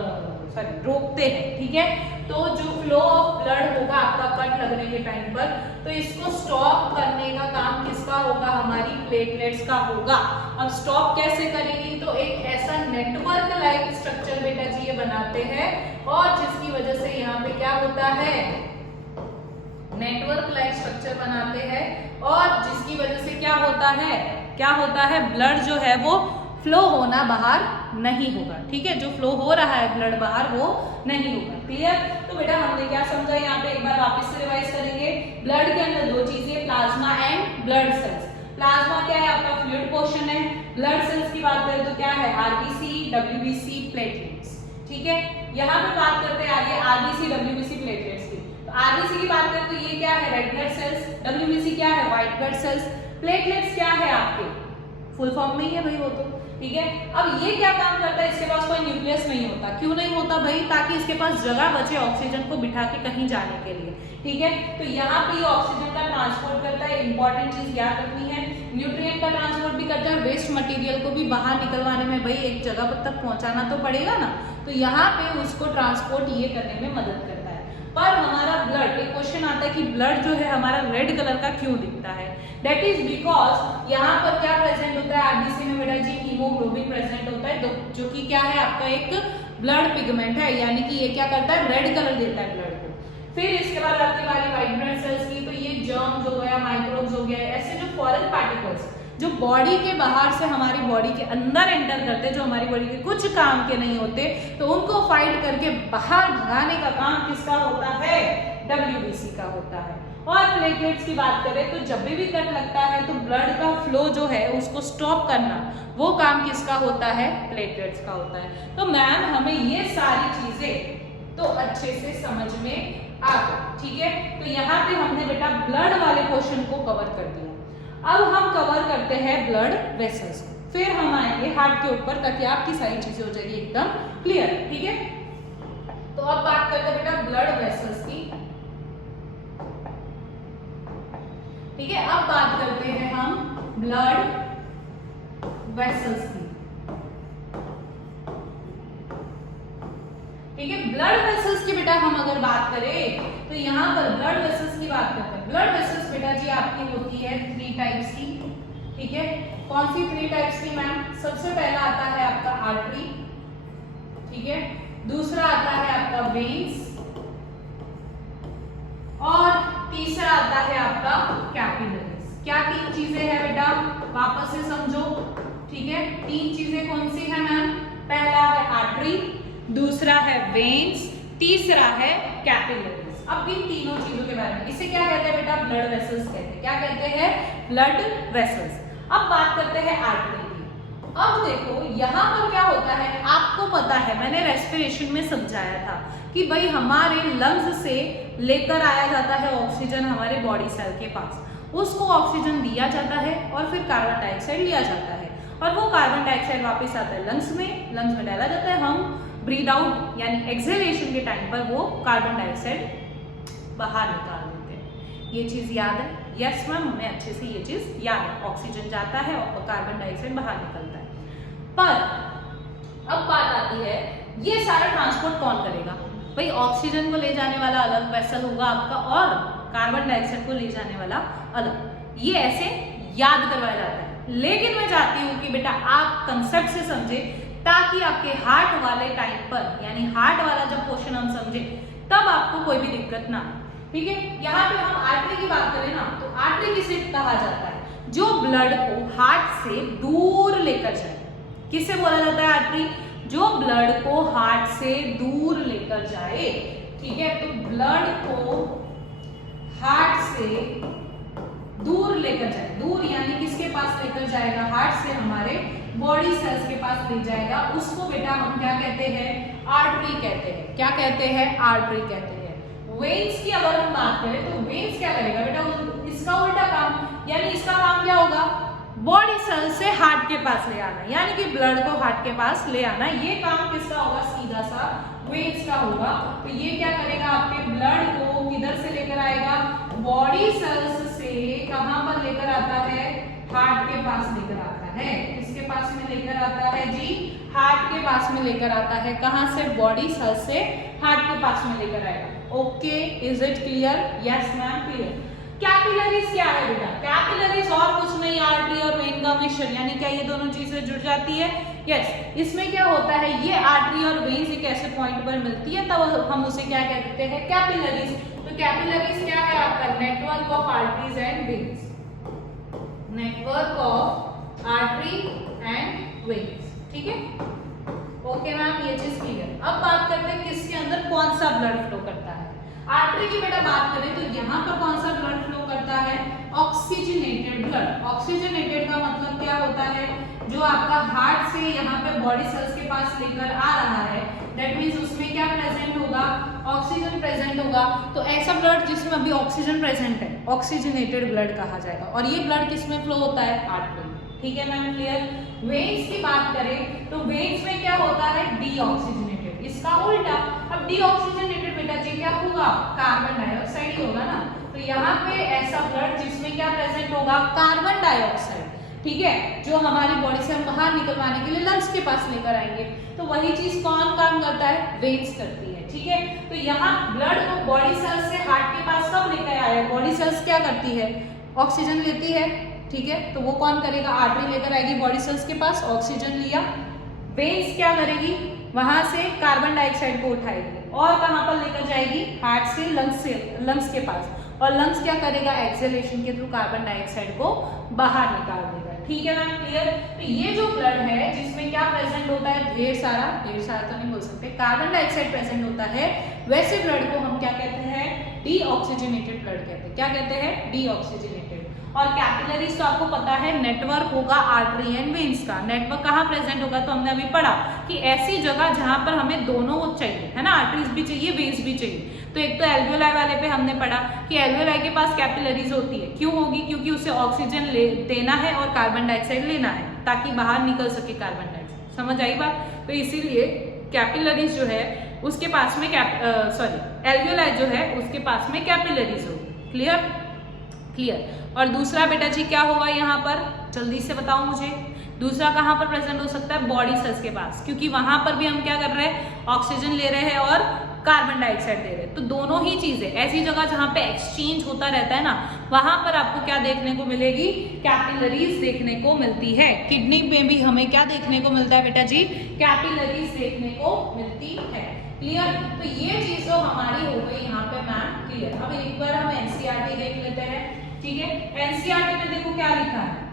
रोकते हैं। ठीक है, तो जो फ्लो ऑफ ब्लड होगा आपका कट लगने के टाइम पर, तो इसको स्टॉप करने का काम किसका होगा? हमारी प्लेटलेट्स का होगा। अब स्टॉप कैसे करेंगी? तो एक ऐसा नेटवर्क लाइक स्ट्रक्चर बेटा जी ये बनाते हैं, और जिसकी वजह से यहाँ पे क्या होता है? नेटवर्क लाइक स्ट्रक्चर बनाते हैं और जिसकी वजह से क्या होता है ब्लड जो है वो फ्लो होना बाहर नहीं होगा। ठीक है, जो फ्लो हो रहा है ब्लड बाहर वो नहीं होगा। क्लियर? तो बेटा हमने क्या समझा यहाँ पे, एक बार वापस से रिवाइज करेंगे। ब्लड के अंदर दो चीजें, plasma and blood cells. Plasma क्या है? आपका फ्लूइड पोर्शन है। ब्लड सेल्स की बात करें तो क्या है? RBC, WBC, platelets. ठीक है, यहाँ पे बात करते हैं आगे आरबीसी, डब्ल्यूबीसी, प्लेटलेट्स की। तो आरबीसी की बात करें तो ये क्या है? Red blood cells. डब्ल्यूबीसी क्या है? White blood cells. प्लेटलेट्स क्या है? आपके फुल फॉर्म में ही है भाई वो तो। ठीक है, अब ये क्या काम करता है? इसके पास कोई न्यूक्लियस नहीं होता। क्यों नहीं होता भाई? ताकि इसके पास जगह बचे ऑक्सीजन को बिठा के कहीं जाने के लिए। ठीक है, तो यहाँ पे ये ऑक्सीजन का ट्रांसपोर्ट करता है। इंपॉर्टेंट चीज याद रखनी है, न्यूट्रिएंट का ट्रांसपोर्ट भी करता है, वेस्ट मटेरियल को भी बाहर निकलवाने में भाई एक जगह तक पहुंचाना तो पड़ेगा ना, तो यहाँ पे उसको ट्रांसपोर्ट ये करने में मदद करता है। पर हमारा ब्लड, एक क्वेश्चन आता है कि ब्लड जो है हमारा रेड कलर का क्यों दिखता है? दैट इज बिकॉज यहाँ पर क्या प्रेजेंट होता है? आरबीसी में बेटा जी हीमोग्लोबिन प्रेजेंट होता है, जो कि क्या है? आपका एक ब्लड पिगमेंट है, यानी कि ये क्या करता है? रेड कलर देता है ब्लड को। फिर इसके बाद आपकी बारी व्हाइट ब्लड सेल्स की, तो ये जर्म्स हो गया, माइक्रोब्स हो गया, ऐसे जो फॉरेन पार्टिकल्स जो बॉडी के बाहर से हमारी बॉडी के अंदर एंटर करते हैं, जो हमारी बॉडी के कुछ काम के नहीं होते, तो उनको फाइट करके बाहर भगाने का काम किसका होता है? डब्ल्यूबीसी का होता है। और प्लेटलेट्स की बात करें तो जब भी कट लगता है तो ब्लड का फ्लो जो है उसको स्टॉप करना, वो काम किसका होता है? प्लेटलेट्स का होता है। तो मैम हमें ये सारी चीजें तो अच्छे से समझ में आ गई। ठीक है, तो यहाँ पे हमने बेटा ब्लड वाले पोर्शन को कवर कर दिया। अब हम कवर करते हैं ब्लड वेसल्स को, फिर हम आएंगे हार्ट के ऊपर, ताकि आपकी सारी चीजें हो जाएगी एकदम क्लियर। ठीक है, तो अब बात करते हैं बेटा ब्लड वेसल्स की। ठीक है, अब बात करते हैं हम ब्लड वेसल्स की। ठीक है, ब्लड वेसल्स की बेटा हम अगर बात करें तो यहाँ पर ब्लड वेसल्स की बात करते हैं। ब्लड वेसल्स बेटा जी आपकी होती है 3 टाइप्स की। ठीक है, कौन सी 3 टाइप्स की मैम? सबसे पहला आता है आपका आर्टरी। ठीक है, दूसरा आता है आपका वेन्स और तीसरा आता है आपका कैपिलरीज। क्या 3 चीजें हैं बेटा? वापस से समझो। ठीक है, 3 चीजें कौन सी है मैम? पहला है आर्टरी, दूसरा है वेन्स, तीसरा है कैपिलरीज। अब इन तीनों चीजों के बारे में, इसे क्या कहते हैं बेटा? ब्लड वेसल्स कहते हैं। क्या कहते हैं? Blood vessels. अब बात करते हैं आर्टरी की। अब देखो यहाँ पर क्या होता है, आपको पता है मैंने रेस्पिरेशन में समझाया था कि भाई हमारे लंग्स से लेकर आया जाता है ऑक्सीजन हमारे बॉडी सेल के पास, उसको ऑक्सीजन दिया जाता है और फिर कार्बन डाइऑक्साइड लिया जाता है, और वो कार्बन डाइऑक्साइड वापस आता है लंग्स में डाला जाता है। हम ब्रीद आउट यानी एक्सहेलेशन के टाइम पर वो कार्बन डाइऑक्साइड बाहर निकाल देते हैं। ये चीज याद है? यस मैम, हमें अच्छे से ये चीज याद है। ऑक्सीजन जाता है और कार्बन डाइऑक्साइड बाहर निकलता है। पर अब बात आती है, ये सारा ट्रांसपोर्ट कौन करेगा? भाई ऑक्सीजन को ले जाने वाला अलग वेसल होगा आपका और कार्बन डाइऑक्साइड को ले जाने वाला अलग। ये ऐसे याद करवाया जाता है। लेकिन मैं चाहती हूँ कि बेटा आप कंसेप्ट से समझे, ताकि आपके हार्ट वाले टाइम पर, यानी हार्ट वाला जब क्वेश्चन हम समझे तब आपको कोई भी दिक्कत ना हो। ठीक है, यहाँ पे हम आर्टरी की बात करें ना, तो आर्टरी किसे कहा जाता है? जो ब्लड को हार्ट से दूर लेकर जाए। किसे बोला जाता है आर्टरी? जो ब्लड को हार्ट से दूर लेकर जाए। ठीक है, तो ब्लड को हार्ट से दूर लेकर जाए, दूर यानी किसके पास लेकर जाएगा? हार्ट से हमारे बॉडी सेल्स के पास ले जाएगा, उसको बेटा हम क्या कहते हैं? आर्टरी कहते हैं। क्या कहते हैं? आर्टरी कहते हैं। वेन्स की अगर हम बात करें तो वेन्स क्या करेगा बेटा? इसका उल्टा काम, यानी इसका काम क्या होगा? बॉडी सेल से हार्ट के पास ले आना, यानी कि ब्लड को हार्ट के पास ले आना। ये काम किसका होगा? सीधा सा वेन्स का होगा। तो ये क्या करेगा? आपके ब्लड को किधर से लेकर आएगा? बॉडी सेल्स से कहां पर लेकर आता है? हार्ट के पास लेकर आता है। किसके पास में लेकर आता है जी? हार्ट के पास में लेकर आता है। कहां से? बॉडी सेल से हार्ट के पास में लेकर आएगा। Okay, is it clear? Yes ma'am, clear. Capillaries क्या है बेटा? कैपिलरीज और कुछ नहीं, आर्टरी और वेन का मिश्रण, यानी क्या ये दोनों चीजें जुड़ जाती है? यस। इसमें क्या होता है? ये आर्टरी और वेन्स एक ऐसे पॉइंट पर मिलती है तब हम उसे क्या कहते हैं, कैपिलरीज। तो कैपिलरीज क्या है आपका, network of arteries and veins, network of artery and veins, ठीक है। ओके मैम, ये चीज क्लियर। अब बात करते हैं किसके अंदर कौन सा ब्लड फ्लो करता है। आर्टरी की बेटा बात करें तो यहाँ पर कौन सा ब्लड फ्लो करता है, ऑक्सीजनेटेड ब्लड। ऑक्सीजनेटेड का मतलब क्या होता है, जो आपका हार्ट से यहाँ पे बॉडी सेल्स के पास लेकर आ रहा है, दैट मीन्स उसमें क्या प्रेजेंट होगा, ऑक्सीजन प्रेजेंट होगा। तो ऐसा ब्लड जिसमें अभी ऑक्सीजन प्रेजेंट है, ऑक्सीजनेटेड ब्लड कहा जाएगा। और ये ब्लड किसमें फ्लो होता है, आर्टरी, ठीक है मैम, क्लियर। वेन्स की बात करें तो वेन्स में क्या होता है, डीऑक्सीजनेटेड, इसका उल्टा। अब डीऑक्सीजनेटेड बेटा जी क्या होगा, कार्बन डाइऑक्साइड ही होगा ना। तो यहाँ पे ऐसा ब्लड जिसमें क्या प्रेजेंट होगा, कार्बन डाइऑक्साइड, ठीक है, जो हमारी बॉडी से हम बाहर निकलवाने के लिए लंग्स के पास लेकर आएंगे। तो वही चीज कौन काम करता है, वेन्स करती है, ठीक है। तो यहाँ ब्लड को बॉडी सेल्स से हार्ट के पास कब लेकर आया, बॉडी सेल्स क्या करती है, ऑक्सीजन लेती है, ठीक है। तो वो कौन करेगा, आर्टरी लेकर आएगी बॉडी सेल्स के पास, ऑक्सीजन लिया। वेन्स क्या करेगी, वहां से कार्बन डाइऑक्साइड को उठाएगी और कहां पर लेकर जाएगी, हार्ट से लंग्स के पास। और लंग्स क्या करेगा, एक्सहेलेशन के थ्रू कार्बन डाइऑक्साइड को बाहर निकाल देगा, ठीक है मैम, क्लियर। तो ये जो ब्लड है जिसमें क्या प्रेजेंट होता है, ढेर सारा तो नहीं बोल सकते, कार्बन डाइऑक्साइड प्रेजेंट होता है, वैसे ब्लड को हम क्या कहते हैं, डीऑक्सीजनेटेड ब्लड कहते हैं। क्या कहते हैं, डीऑक्सीजनेटेड। और कैपिलरीज तो आपको पता है नेटवर्क होगा आर्टरी एंड वेन्स का। नेटवर्क कहाँ प्रेजेंट होगा, तो हमने अभी पढ़ा कि ऐसी जगह जहां पर हमें दोनों चाहिए, है ना, आर्टरीज भी चाहिए, वेन्स भी चाहिए। तो एक तो एल्वियोलाई वाले पे हमने पढ़ा कि एल्वियोलाई के पास कैपिलरीज होती है, क्यों होगी, क्योंकि उसे ऑक्सीजन देना है और कार्बन डाइऑक्साइड लेना है ताकि बाहर निकल सके कार्बन डाइऑक्साइड, समझ आई बात। तो इसीलिए कैपिलरीज जो है उसके पास में एल्वियोलाई जो है उसके पास में कैपिलरीज होगी, क्लियर क्लियर। और दूसरा बेटा जी क्या होगा यहाँ पर, जल्दी से बताओ मुझे, दूसरा कहाँ पर प्रेजेंट हो सकता है, बॉडी सेल्स के पास, क्योंकि वहां पर भी हम क्या कर रहे हैं, ऑक्सीजन ले रहे हैं और कार्बन डाइऑक्साइड दे रहे हैं। तो दोनों ही चीजें, ऐसी जगह जहां पे एक्सचेंज होता रहता है ना, वहां पर आपको क्या देखने को मिलेगी, कैपिलरीज देखने को मिलती है। किडनी में भी हमें क्या देखने को मिलता है बेटा जी, कैपिलरीज देखने को मिलती है, क्लियर। तो ये चीज तो हमारी हो गई यहाँ पे मैम, क्लियर। अब एक बार हम एनसीईआरटी देख लेते हैं, ठीक है। एनसीईआरटी में देखो क्या लिखा है,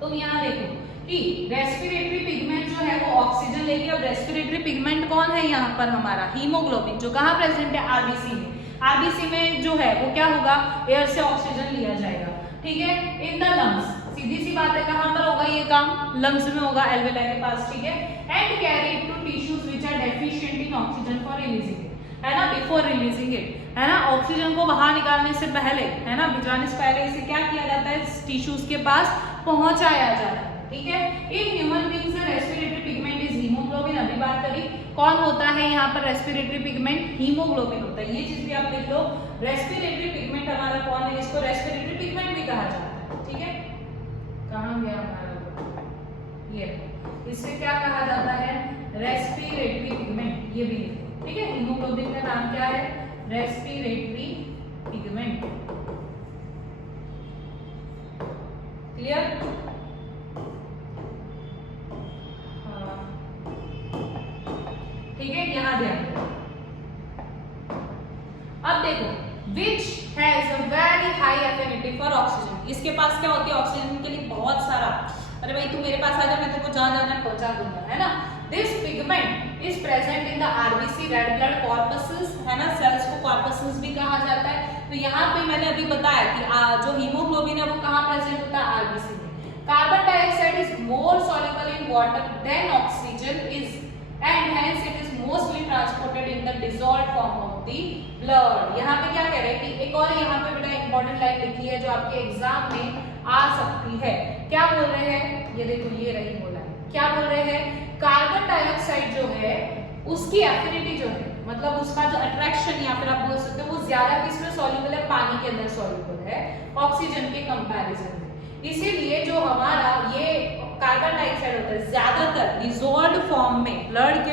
तुम यहाँ देखो कि रेस्पिरेटरी पिगमेंट जो है वो ऑक्सीजन लेगी। अब रेस्पिरेटरी पिगमेंट कौन है यहाँ पर, हमारा हीमोग्लोबिन, जो कहाँ प्रेजेंट है, आरबीसी में। आरबीसी में जो है वो क्या होगा, एयर से ऑक्सीजन लिया जाएगा, ठीक है, इन द लंग्स। सीधी सी बात है, कहाँ पर होगा ये काम, लंग्स में होगा, एल्वेलाई के पास, ठीक है। And carry it to tissues which are deficient in oxygen for releasing it, है ना, बिफोर रिलीजिंग इट, है ना, ऑक्सीजन को बाहर निकालने से पहले, है ना, भिजवाने से पहले इसे क्या किया जाता है, टिश्यूज के पास पहुंचाया जाता है, ठीक है। In human beings the respiratory pigment is haemoglobin. अभी बात करी कौन होता है यहाँ पर रेस्पिरेटरी पिगमेंट, हीमोग्लोबिन होता है। ये चीज भी आप लिख लो, रेस्पिरेटरी पिगमेंट हमारा कौन है, इसको रेस्पिरेटरी पिगमेंट भी कहा जाता है, ठीक है। कहाँ गया हमारा, ये इससे क्या कहा जाता है, रेस्पिरेटरी पिगमेंट, ये भी लिखो, ठीक है। हीमोग्लोबिन का नाम क्या है, रेस्पिरेटरी पिगमेंट, क्लियर। ठीक है, यहाँ ध्यान दो। अब देखो, which has a very high affinity for oxygen, इसके पास क्या होती है, ऑक्सीजन के लिए बहुत सारा, अरे भाई तू मेरे पास आ जा, मैं तेरे को जहाँ जाना है पहुंचा दूंगा, है ना। This pigment is present in the RBC, red blood corpses, है ना, सेल्स को कॉर्पसेस भी कहा जाता है। तो यहाँ पे मैंने अभी बताया कि जो हीमोग्लोबिन है वो कहाँ प्रेजेंट होता है, आरबीसी में। Carbon dioxide is more soluble in water than oxygen is, and hence it is mostly transported in the dissolved form of the blood। यहाँ पे क्या कह रहे हैं कि एक और यहाँ पे बेटा इंपॉर्टेंट लाइन लिखी है जो आपके एग्जाम में आ सकती है। क्या बोल रहे हैं, ये देखो, ये रही बोला है, क्या बोल रहे हैं, कार्बन डाइऑक्साइड जो है उसकी एफिनिटी जो है, मतलब उसका जो अट्रैक्शन या फिर आप बोल सकते हो वो ज्यादा किसमें सॉल्युबल है, पानी के अंदर सॉल्युबल है ऑक्सीजन के कंपैरिजन में। इसीलिए जो हमारा ये कार्बन डाइऑक्साइड होता है ज्यादातर डिसॉल्व्ड फॉर्म में, ब्लड के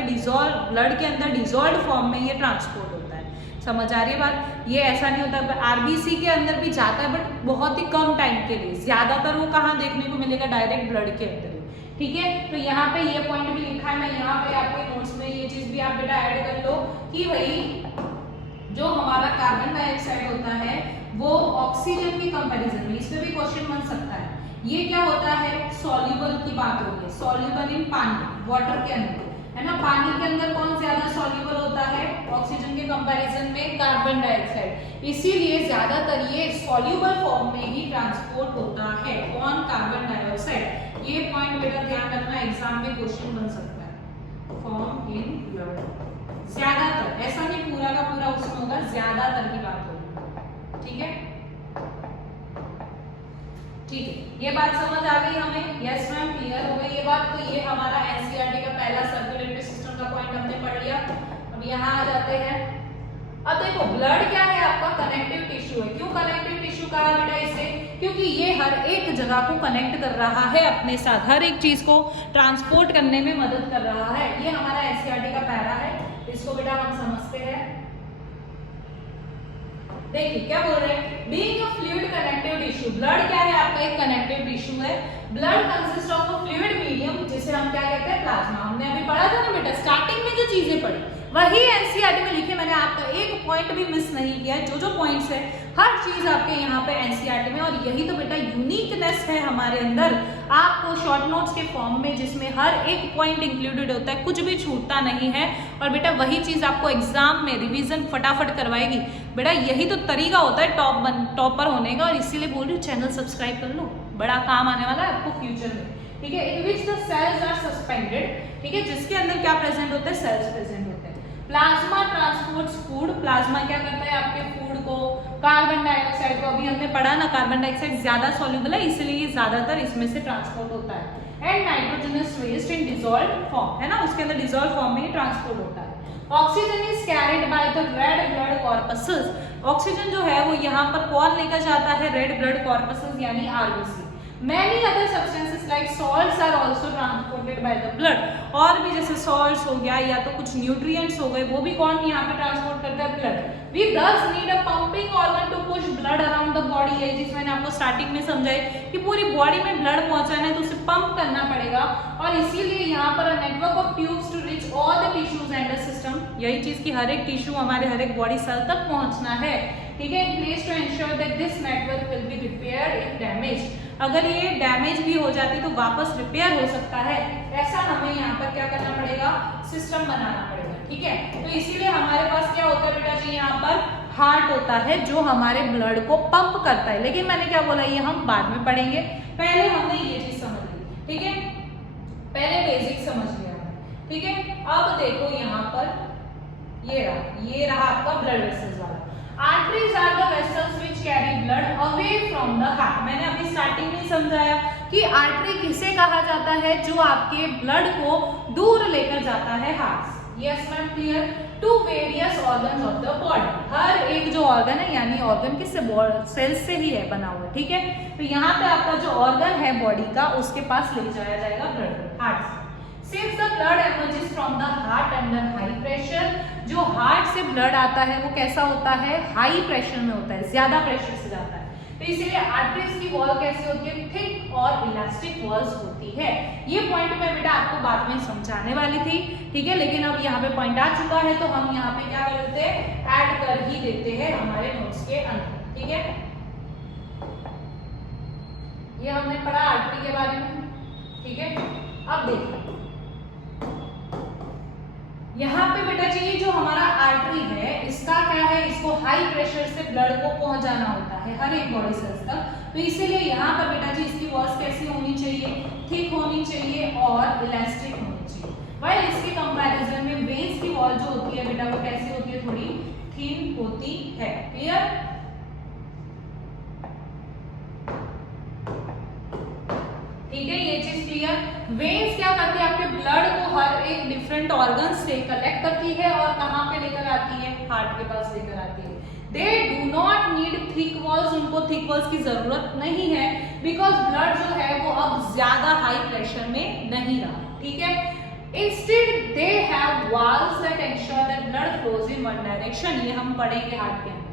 अंदर डिसॉल्व्ड फॉर्म में ये ट्रांसपोर्ट होता है। समझ आ रही है बात, ये ऐसा नहीं होता, आरबीसी के अंदर भी जाता है बट बहुत ही कम टाइम के लिए, ज्यादातर वो कहाँ देखने को मिलेगा, डायरेक्ट ब्लड के अंदर, ठीक है। तो यहाँ पे ये पॉइंट भी लिखा है, मैं यहाँ पे आपके नोट्स में भी आप बेटा ऐड कर लो कि भाई जो हमारा कार्बन डाइऑक्साइड होता है वो ऑक्सीजन के कंपैरिजन में, इस पे भी क्वेश्चन बन सकता है, ये क्या होता है, सॉल्युबल की बात हो रही है, सॉल्युबल इन पानी, वाटर के अंदर, है ना। पानी के अंदर कौन ज्यादा सॉल्युबल होता है ऑक्सीजन के कंपैरिजन में, कार्बन डाइऑक्साइड, इसीलिए ज्यादातर ये सॉल्युबल फॉर्म में ही ट्रांसपोर्ट होता है, कौन, कार्बन डाइऑक्साइड। ये पॉइंट बेटा ध्यान रखना, एग्जाम में क्वेश्चन बन सकता है, फॉर्म इन ब्लड ज्यादातर, ऐसा नहीं पूरा का पूरा उसमें होगा, ज्यादातर की बात होगी, ठीक है। ठीक है, ये बात समझ आ गई हमें, यस मैम, क्लियर हो गई ये बात। तो ये हमारा एनसीईआरटी का पहला सर्कुलेटरी सिस्टम का पॉइंट हमने पढ़ लिया। अब यहाँ आ जाते हैं, अब देखो ब्लड क्या है आपका, कनेक्टिव टिश्यू है। क्यों कनेक्टिव टिश्यू कहा बेटा इसे, क्योंकि ये हर एक जगह को कनेक्ट कर रहा है अपने साथ, हर एक चीज को ट्रांसपोर्ट करने में मदद कर रहा है। ये हमारा एनसीईआरटी का पैरा है, इसको बेटा हम समझते हैं। देखिए क्या बोल रहे हैं, being a fluid connective tissue, blood क्या है आपका, एक कनेक्टिव टिश्यू है। Blood consist of a fluid medium, जिसे हम क्या कहते हैं, प्लाज्मा। हमने अभी पढ़ा था ना बेटा, स्टार्टिंग में जो चीजें पढ़ी वही एनसीईआरटी में लिखे, मैंने आपका एक पॉइंट भी मिस नहीं किया, जो पॉइंट्स है हर चीज आपके यहाँ पे एनसीईआरटी में। और यही तो बेटा यूनिकनेस है हमारे अंदर, आपको शॉर्ट नोट्स के फॉर्म में जिसमें हर एक पॉइंट इंक्लूडेड होता है, कुछ भी छूटता नहीं है। और बेटा वही चीज आपको एग्जाम में रिवीजन फटाफट करवाएगी। बेटा यही तो तरीका होता है टॉपर होने का, और इसीलिए बोल रही हूँ चैनल सब्सक्राइब कर लो, बड़ा काम आने वाला है आपको फ्यूचर में, ठीक है। In which the cells are suspended, ठीक है, जिसके अंदर क्या प्रेजेंट होते हैं, सेल्स प्रेजेंट होते हैं। प्लाज्मा ट्रांसपोर्ट्स फूड, प्लाज्मा क्या करता है आपके फूड को, कार्बन डाइऑक्साइड को, अभी हमने पढ़ा ना, कार्बन डाइऑक्साइड ज्यादा सॉल्युबल है, इसलिए ये ज्यादातर इसमें से ट्रांसपोर्ट होता है। And nitrogenous waste in dissolved form, है ना, उसके अंदर डिसॉल्व फॉर्म में ही ट्रांसपोर्ट होता है। Oxygen is carried by the red blood corpses, oxygen जो है वो यहाँ पर कौन लेकर जाता है, रेड ब्लड कॉर्पसेस यानी RBC. Many other substances like salts are also transported by the blood, और भी जैसे salts हो गया या तो कुछ nutrients हो गए, वो भी कौन यहाँ पे ट्रांसपोर्ट करता है, blood। We thus need a pumping organ to push blood around the body, है जिस मैंने आपको स्टार्टिंग में समझाई कि पूरी बॉडी में ब्लड पहुंचाना है तो उसे पंप करना पड़ेगा, और इसीलिए यहाँ पर network of tubes to reach all the tissues and the system, यही चीज की हर एक टिश्यू हमारे हर एक बॉडी सेल तक पहुंचना है, ठीक है। Please to ensure that this network will be repaired if damage, अगर ये डैमेज भी हो जाती तो वापस रिपेयर हो सकता है, ऐसा हमें यहाँ पर क्या करना पड़ेगा, सिस्टम बनाना पड़ेगा, ठीक है। तो इसीलिए हमारे पास क्या होता है बेटा जी, यहाँ पर हार्ट होता है जो हमारे ब्लड को पंप करता है, लेकिन मैंने क्या बोला ये हम बाद में पढ़ेंगे, पहले हमने ये चीज समझ ली, ठीक है, पहले बेसिक समझ लिया, ठीक है। अब देखो यहाँ पर ये रहा आपका ब्लड वेसल्स वाला। Arteries are the vessels which carry blood away from the heart, मैंने अभी स्टार्टिंग में समझाया कि आर्टरी किसे कहा जाता है, जो आपके ब्लड को दूर लेकर जाता है हार्ट से। Yes ma'am, clear. To various organs of the body, हर एक जो ऑर्गन है यानी ऑर्गन किससे, सेल्स से ही है बना हुआ, ठीक है। तो यहाँ पे आपका जो ऑर्गन है बॉडी का, उसके पास ले जाया जाएगा ब्लड हार्ट से। Since the blood emerges from the heart under high pressure, जो हार्ट से ब्लड आता है वो कैसा होता है, हाई प्रेशर में होता है, ज्यादा प्रेशर से जाता है, तो इसीलिए आर्टरीज की वॉल कैसी होती है, थिक और इलास्टिक वॉल्स होती है। ये पॉइंट मैं बेटा आपको बाद में समझाने वाली थी, ठीक है, लेकिन अब यहाँ पे पॉइंट आ चुका है तो हम यहाँ पे क्या करते हैं, ऐड कर ही देते हैं हमारे नोट्स के अंदर, ठीक है। ये हमने पढ़ा आर्टरी के बारे में, ठीक है। अब देखिए यहाँ पे बेटा जी ये जो हमारा आर्टरी है, इसका क्या है, इसको हाई प्रेशर से ब्लड को पहुंचाना होता है हर एक बॉडी सेल्स तक, तो इसीलिए यहाँ पर बेटा जी इसकी वॉल्स कैसी होनी चाहिए, थिक होनी चाहिए और इलास्टिक होनी चाहिए। वाइल इसके कंपैरिजन में वेन्स की वॉल जो होती है बेटा वो कैसी होती है, थोड़ी थिन होती है, क्लियर। ठीक है, ये चीज क्लियर। वेन्स क्या करती है, आपके ब्लड को हर एक डिफरेंट ऑर्गन से कलेक्ट करती है और कहाँ पे लेकर आती है, हार्ट के पास लेकर आती है। They do not need thick walls, उनको थिक वॉल्स की जरूरत नहीं है, बिकॉज ब्लड जो है वो अब ज्यादा हाई प्रेशर में नहीं रहा, ठीक है। Instead, they have walls that ensure that blood flows in one direction, ये हम पढ़ेंगे हार्ट के अंदर।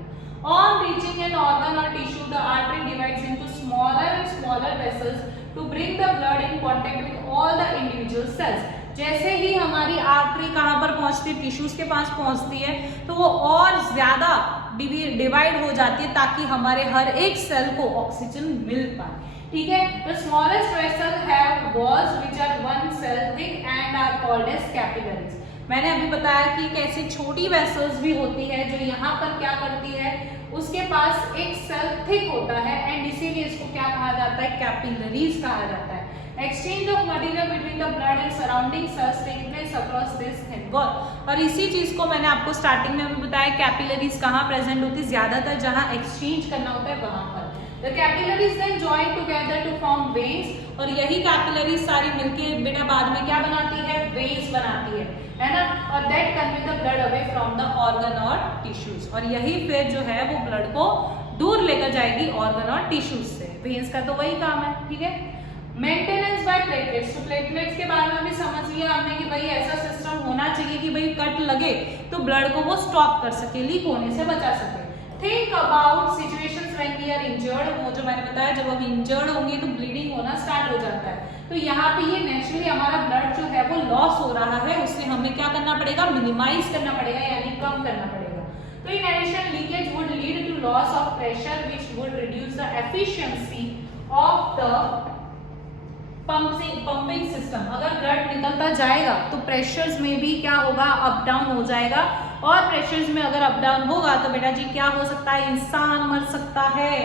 On reaching an organ or tissue, the artery divides into smaller and smaller vessels to bring the blood in contact with all the individual cells. जैसे ही हमारी artery कहाँ पर पहुंच पहुंचती है, टिश्यूज के पास पहुंचती है, तो वो और ज्यादा डिवाइड हो जाती है ताकि हमारे हर एक सेल को ऑक्सीजन मिल पाए। ठीक है, the smallest vessel have walls which are 1 cell thick and are called as capillaries. मैंने अभी बताया कि कैसे छोटी वेसल्स भी होती है जो यहाँ पर क्या करती है, उसके पास एक सेल थिक होता है एंड इसीलिए इसको क्या कहा जाता है, कैपिलरीज कहा जाता है। Exchange of material between the blood and surrounding cells take place across this thin wall. और इसी चीज को मैंने आपको स्टार्टिंग में भी बताया, कैपिलरीज कहाँ प्रेजेंट होती है, ज्यादातर जहाँ एक्सचेंज करना होता है वहां पर। The capillaries then join together to form veins, और यही कैपिलरीज सारी मिलके बेटा बाद में क्या बनाती है, वेन्स बनाती है ना, और that convey the blood away from the organ और tissues, और यही फिर जो है वो ब्लड को दूर लेकर जाएगी ऑर्गन और टिश्यूज से। वेन्स का तो वही काम है। ठीक है, मेंटेनेंस बाय प्लेटलेट्स। तो प्लेटलेट्स के बारे में भी समझ लिया आपने कि भाई ऐसा सिस्टम होना चाहिए कि भाई कट लगे तो ब्लड को वो स्टॉप कर सके, लीक होने से बचा सके। Think about situations when we are injured, वो जो मैंने बताया जब हम इंजर्ड होंगे तो ब्लीडिंग होना स्टार्ट हो जाता है, तो यहाँ पे ये नेचुरली हमारा ब्लड जो है वो लॉस हो रहा है, उससे हमें क्या करना पड़ेगा, मिनिमाइज करना पड़ेगा यानी कम करना पड़ेगा। तो in addition leakage would lead to loss of pressure which would reduce the efficiency of the pumping system. अगर ब्लड निकलता जाएगा तो प्रेशर्स में भी क्या होगा, अप डाउन हो जाएगा, और प्रेशर्स में अगर अप डाउन होगा तो बेटा जी क्या हो सकता है, इंसान मर सकता है।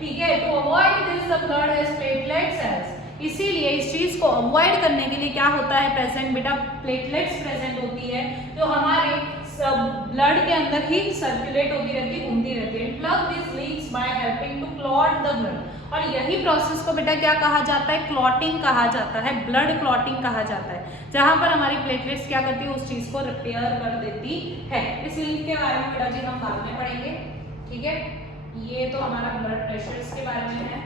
ठीक है, तो avoid this the blood has platelet cells. इसीलिए इस चीज को अवॉइड करने के लिए क्या होता है प्रेजेंट, बेटा प्लेटलेट्स प्रेजेंट होती है जो हमारे ब्लड के अंदर ही सर्कुलेट होती रहती है, घूमती रहती है। Plug this leaks by helping to clot the blood, और यही प्रोसेस को बेटा क्या कहा जाता है, क्लॉटिंग कहा जाता है, ब्लड क्लॉटिंग कहा जाता है, जहां पर हमारी प्लेटलेट्स क्या करती है, उस चीज को रिपेयर कर देती है। इस लिंक के बारे में बेटा जी हम बाद में पढ़ेंगे। ठीक है, ये तो हमारा ब्लड प्रेशर्स के बारे में है।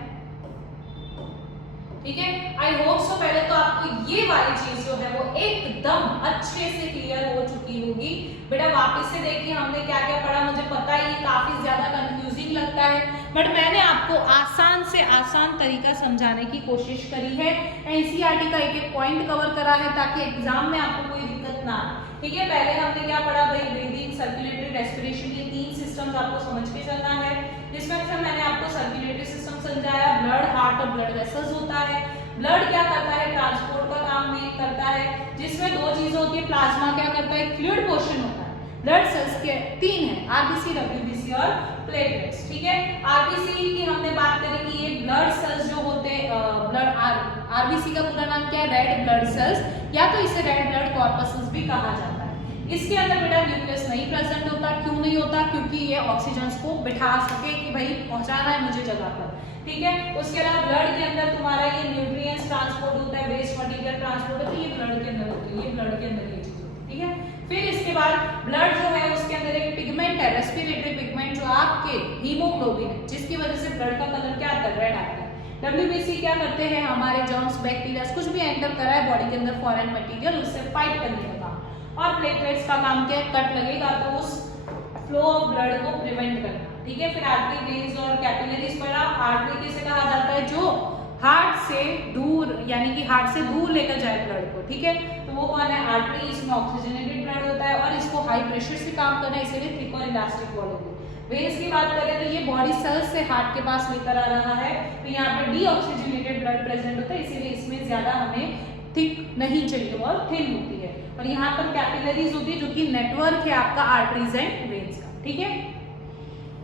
ठीक है, आई होप सो पहले तो आपको ये वाली चीज जो है वो एकदम अच्छे से क्लियर हो चुकी होगी। बेटा वापस से देखिए हमने क्या क्या पढ़ा, मुझे पता है ये काफी ज्यादा कंफ्यूजिंग लगता है, बट मैंने आपको आसान से आसान तरीका समझाने की कोशिश करी है। एनसीईआरटी का एक एक पॉइंट कवर करा है ताकि एग्जाम में आपको कोई दिक्कत ना आए। ठीक है, पहले हमने क्या पढ़ा भाई, ब्रीदिंग, सर्कुलेटरी, रेस्पिरेशन, ये 3 सिस्टम्स आपको समझ के चलना है, जिसमें से मैंने आपको सर्कुलेटरी सिस्टम समझाया, ब्लड, हार्ट और ब्लड वेसल्स होता है। ब्लड क्या करता है, ट्रांसपोर्ट का काम मेन करता है, जिसमें 2 चीजें होती है, प्लाज्मा क्या करता है, फ्लूइड पोर्शन होता है। ब्लड सेल्स के 3 है, आरबीसी, डब्ल्यूबीसी और प्लेटलेट्स। ठीक है, आरबीसी की हमने बात करी कि ये ब्लड सेल्स जो होते हैं, ब्लड आरबीसी का पूरा नाम क्या है, रेड ब्लड सेल्स, या तो इसे रेड ब्लड कॉर्पसेस भी कहा जाता है। इसके अंदर बेटा न्यूक्लियस नहीं प्रेजेंट होता, क्यों नहीं होता, क्योंकि ये ऑक्सीजन को बिठा सके कि भाई पहुंचाना है मुझे जगह पर। ठीक है, उसके अलावा ब्लड के अंदर तुम्हारा ये न्यूट्रिएंट्स ट्रांसपोर्ट होता है, वेस्ट मटेरियल ट्रांसपोर्ट होता है, ये ब्लड के अंदर होती है, ये ब्लड के अंदर ये चीज होती है। ठीक है, फिर इसके बाद ब्लड जो है उसके अंदर एक पिगमेंट है, रेस्पिरेटरी पिगमेंट, जो आपके हीमोग्लोबिन है, जिसकी वजह से ब्लड का कलर क्या आता है, रेड आता है। डब्ल्यूबीसी क्या करते हैं, हमारे जर्म्स, बैक्टीरिया कुछ भी एंटर करा है बॉडी के अंदर फॉरेन मटेरियल, उससे फाइट करने का काम। और प्लेटलेट्स का काम क्या है, कट लगेगा तो उस फ्लो ऑफ ब्लड को प्रिवेंट करना। ठीक है, फिर आर्टरी, वेन्स और कैपिलरीज पढ़ा। आर्टरी किसे कहा जाता है, जो हार्ट से दूर यानी कि हार्ट से दूर लेकर जाए ब्लड को। ठीक है, तो वो कौन है, आर्टरी, इसमें ऑक्सीजनेटेड ब्लड होता है और इसको हाई प्रेशर से काम करना है, इसीलिए थिक और इलास्टिक वॉल होगी। वेन्स की बात करें तो ये बॉडी सेल्स से हार्ट के पास लेकर आ रहा है, तो यहाँ पर डीऑक्सीजनेटेड ब्लड प्रेजेंट होता है, इसीलिए इसमें ज्यादा हमें थिक नहीं चाहिए और थिन होती है। और यहाँ पर कैपिलरीज होती है जो कि नेटवर्क है आपका आर्टरीज एंड वेन्स का। ठीक है,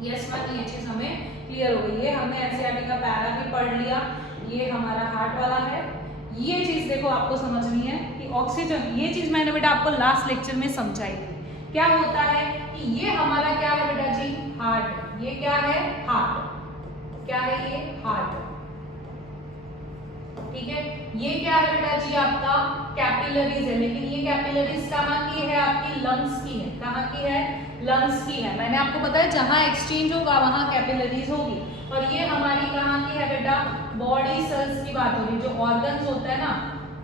यस बात, ये चीज हमें क्लियर हो गई है। हमने एनसीईआरटी का पैरा भी पढ़ लिया, ये हमारा हार्ट वाला है। ये चीज देखो आपको समझनी है कि ऑक्सीजन, ये चीज मैंने बेटा आपको लास्ट लेक्चर में समझाई थी। क्या होता है कि ये हमारा क्या है बेटा जी, हार्ट। ये क्या है, हार्ट। क्या है ये, हार्ट। ठीक है, ये क्या है बेटा जी, आपका कैपिलरीज है, लेकिन ये कैपिलरीज कहाँ की है, आपकी लंग्स की है। कहाँ की है, लंग्स की है। मैंने आपको बताया जहां एक्सचेंज होगा वहां कैपिलरीज होगी। और ये हमारी कहाँ की है बेटा, बॉडी सेल्स की बात हो रही, जो ऑर्गन्स होता है ना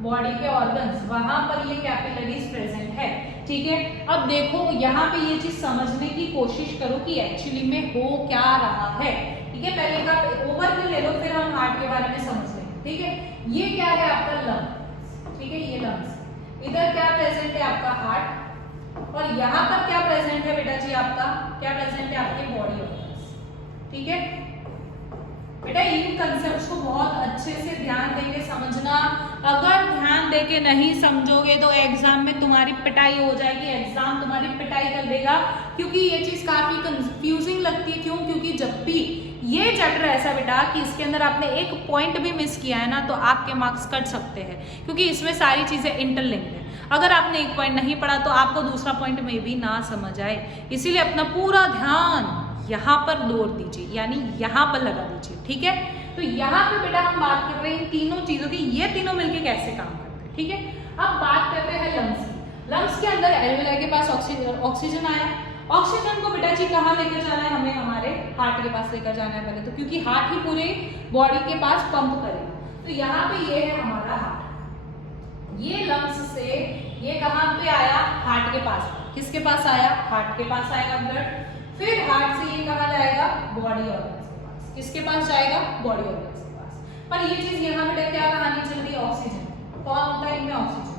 बॉडी के ऑर्गन्स, वहां पर ये कैपिलरीज प्रेजेंट है। ठीक है, अब देखो यहाँ पे ये चीज समझने की कोशिश करो कि एक्चुअली में हो क्या रहा है। ठीक है, पहले का ओवरव्यू ले लो, फिर हम हार्ट के बारे में समझ लेंगे। ठीक है, ये क्या है आपका लंग। ठीक है, ये लंग्स, इधर क्या प्रेजेंट है आपका हार्ट, और यहाँ पर क्या प्रेजेंट है बेटा जी, आपका क्या प्रेजेंट है, आपके बॉडी ऑर्गन्स। ठीक है बेटा, इन कंसेप्ट्स को बहुत अच्छे से ध्यान देके समझना। अगर ध्यान देके नहीं समझोगे तो एग्जाम में तुम्हारी पिटाई हो जाएगी, एग्जाम तुम्हारी पिटाई कर देगा, क्योंकि ये चीज काफी कंफ्यूजिंग लगती है। क्यों? क्योंकि जब भी ये चैप्टर ऐसा बेटा कि इसके अंदर आपने एक पॉइंट भी मिस किया है ना, तो आपके मार्क्स कट सकते हैं, क्योंकि इसमें सारी चीजें इंटरलिंक्ड है। अगर आपने एक पॉइंट नहीं पढ़ा तो आपको दूसरा पॉइंट में भी ना समझ आए, इसीलिए अपना पूरा ध्यान यहाँ पर दौड़ दीजिए, यानी यहाँ पर लगा दीजिए। ठीक है, तो यहाँ पे बेटा हम बात कर रहे हैं तीनों चीजों की, ये तीनों मिलके कैसे काम करते हैं। ठीक है, अब बात करते हैं लंग्स की। लंग्स के अंदर एल्वेलाई के पास ऑक्सीजन आया, ऑक्सीजन को बेटा जी कहाँ लेकर जाना है, हमें हमारे हार्ट के पास लेकर जाना है पहले तो, क्योंकि हार्ट ही पूरे बॉडी के पास पंप करेगा। तो यहाँ पे ये है हमारा हार्ट, ये लंग्स से ये कहाँ पे आया, हार्ट के पास। किसके पास आया, हार्ट के पास आएगा ब्लड, फिर हार्ट से ये कहाँ जाएगा, बॉडी ऑर्गन्स के पास। किसके पास जाएगा, बॉडी ऑर्गन्स के पास। पर ये चीज यहाँ बेटा क्या कहानी चल रही है, ऑक्सीजन। कौन होता है इनमें, ऑक्सीजन।